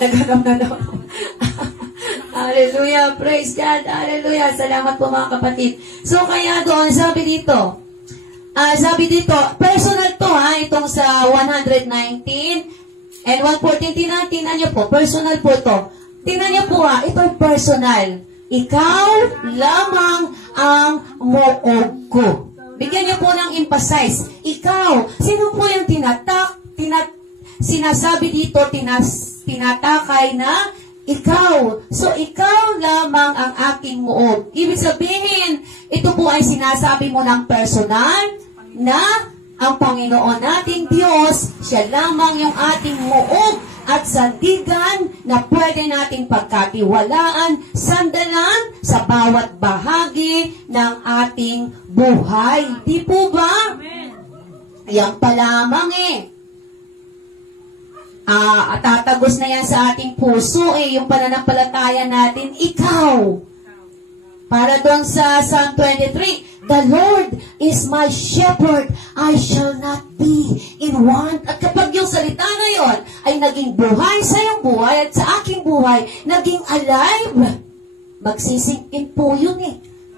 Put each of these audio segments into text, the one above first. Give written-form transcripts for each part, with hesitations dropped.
Nagagam na daw. Hallelujah. Praise God. Hallelujah. Salamat po mga kapatid. So, kaya doon, sabi dito, personal to ha, itong sa 119 and 114, tingnan niyo po, personal po to. Tingnan niyo po ha, ito personal. Ikaw lamang ang muog ko. Bigyan niyo po ng emphasize. Ikaw, sino po yung sinasabi dito, tinatakay na ikaw. So, ikaw lamang ang aking muog. Ibig sabihin, ito po ay sinasabi mo ng personal na ang Panginoon nating Diyos, siya lamang yung ating muog at sandigan na pwede nating pagkatiwalaan, sandalan sa bawat bahagi ng ating buhay. Di po ba? Yan pa lamang tatagos na yan sa ating puso yung pananampalataya natin, ikaw. Para doon sa Psalm 23, the Lord is my shepherd, I shall not be in want. At kapag yung salita na yon ay naging buhay sa iyong buhay at sa aking buhay, naging alive, magsisingin po yun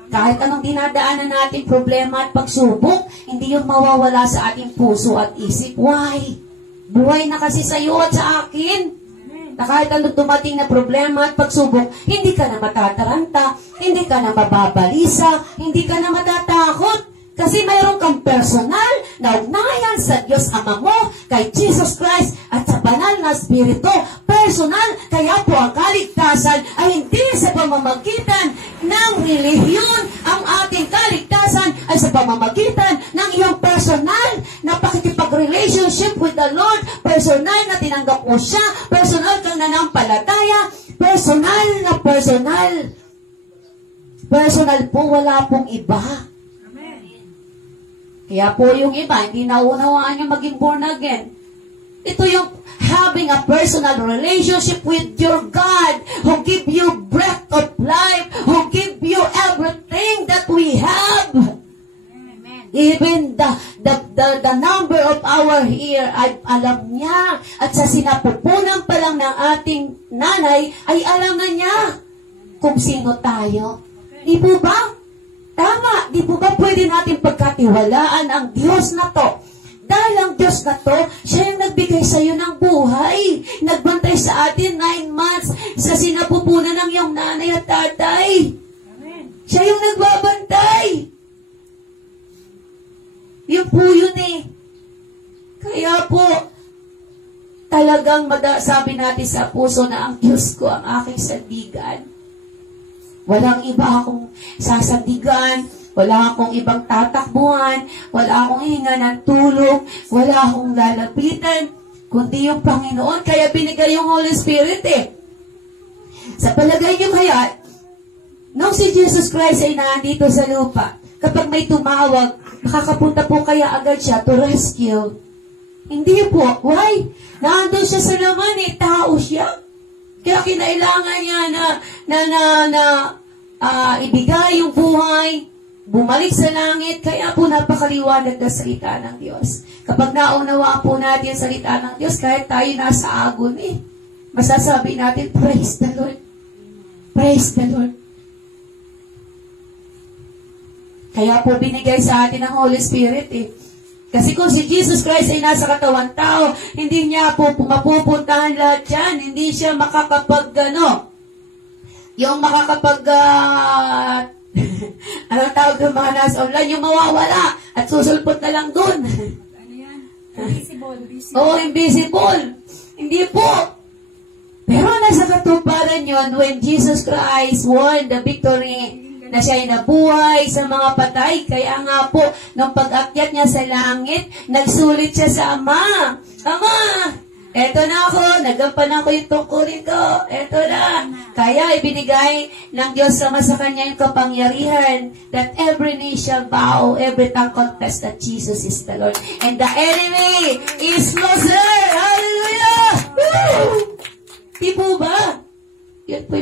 Kahit anong dinadaanan natin problema at pagsubok, hindi yun mawawala sa ating puso at isip. Why? Buhay na kasi sa iyo at sa akin. Na kahit anong dumating na problema at pagsubok, hindi ka na matataranta, hindi ka na mababalisa, hindi ka na matatakot. Kasi mayroon kang personal na ugnayan sa Diyos Ama mo, kay Jesus Christ at sa banal na Espiritu. Personal, kaya po ang kaligtasan ay hindi sa pamamagitan ng relihiyon. Ang ating kaligtasan ay sa pamamagitan ng iyong personal na pakikipag-relationship with the Lord. Personal na tinanggap mo siya. Personal kang nanampalataya. Personal na personal. Personal po, wala pong iba. Kaya po yung iba, hindi naunawaan yung maging born again. Ito yung having a personal relationship with your God who give you breath of life, who give you everything that we have. Amen. Even the number of our hair ay alam niya. At sa sinapupunan pa lang ng ating nanay, ay alam na niya kung sino tayo. Di po ba? Tama, di po ba pwede natin pagkatiwalaan ang Diyos na to? Dahil ang Diyos na to, siya yung nagbigay sa iyo ng buhay. Nagbantay sa atin 9 months sa sinapupunan ng iyong nanay at tatay. Amen. Siya yung nagbabantay. Yun po yun Kaya po, talagang sabi natin sa puso na ang Diyos ko ang aking sandigan. Walang iba akong sasandigan, wala akong ibang tatakbuhan, wala akong hinga ng tulong, wala akong lalapitan, kundi yung Panginoon. Kaya binigay yung Holy Spirit Sa palagay niyo kaya, nung si Jesus Christ ay nandito sa lupa, kapag may tumawag, makakapunta po kaya agad siya to rescue? Hindi po. Why? Nandun siya sa laman tao siya. Kaya kinailangan niya na ibigay yung buhay, bumalik sa langit. Kaya po napakaliwanag na salita ng Diyos. Kapag naunawa po natin yung salita ng Diyos, kahit tayo nasa agon masasabi natin, praise the Lord. Praise the Lord. Kaya po binigay sa atin ang Holy Spirit Kasi kung si Jesus Christ ay nasa katawan tao, hindi niya po mapupuntahan lahat yan. Hindi siya yung anong tawag ng mga nasa online, yung mawawala at susulpot na lang dun. Ano yan? Invisible. Invisible. Hindi po. Pero nasa katuparan yun when Jesus Christ won the victory na siya ay nabuhay sa mga patay. Kaya nga po, nung pag-akyat niya sa langit, nagsulit siya sa Ama. Ama, eto na ako, nagampanan ko yung tungkulin ko. Eto na. Kaya ibinigay ng Diyos Ama sa kanya yung kapangyarihan that every knee shall bow, every tongue confess that Jesus is the Lord. And the enemy is loser. Hallelujah! Woo! Di po ba? Yun po